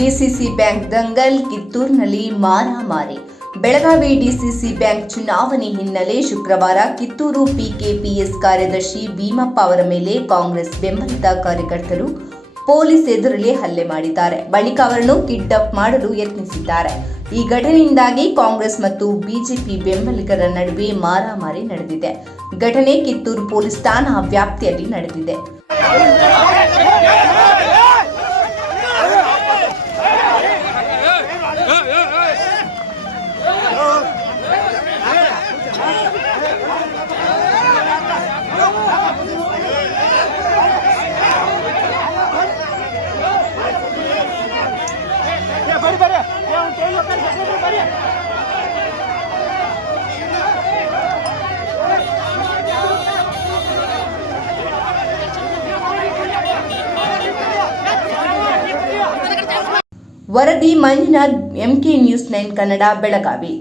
DCC bank ದಂಗಲ್, ಕಿತ್ತೂರಿನಲ್ಲಿ ಮಾರಾಮಾರಿ. ಬೆಳಗಾವಿ ಡಿಸಿಸಿ ಬ್ಯಾಂಕ್ ಚುನಾವಣೆ ಹಿನ್ನೆಲೆ ಶುಕ್ರವಾರ ಕಿತ್ತೂರು ಪಿಕೆಪಿಎಸ್ ಕಾರ್ಯದರ್ಶಿ ಭೀಮಪ್ಪ ಅವರ ಮೇಲೆ ಕಾಂಗ್ರೆಸ್ ಬೆಂಬಲಿತ ಕಾರ್ಯಕರ್ತರು ಪೊಲೀಸ್ ಎದುರಲ್ಲೇ ಹಲ್ಲೆ ಮಾಡಿದ್ದಾರೆ. ಬಳಿಕ ಅವರನ್ನು ಕಿಡ್ನಾಪ್ ಮಾಡಲು ಯತ್ನಿಸಿದ್ದಾರೆ. ಈ ಘಟನೆಯಿಂದಾಗಿ ಕಾಂಗ್ರೆಸ್ ಮತ್ತು ಬಿಜೆಪಿ ಬೆಂಬಲಿಗರ ನಡುವೆ ಮಾರಾಮಾರಿ ನಡೆದಿದೆ. ಘಟನೆ ಕಿತ್ತೂರು ಪೊಲೀಸ್ ಠಾಣಾ ವ್ಯಾಪ್ತಿಯಲ್ಲಿ ನಡೆದಿದೆ. ವರದಿ ಮಂಜುನಾಥ್, MK News 9 ಕನ್ನಡ, ಬೆಳಗಾವಿ.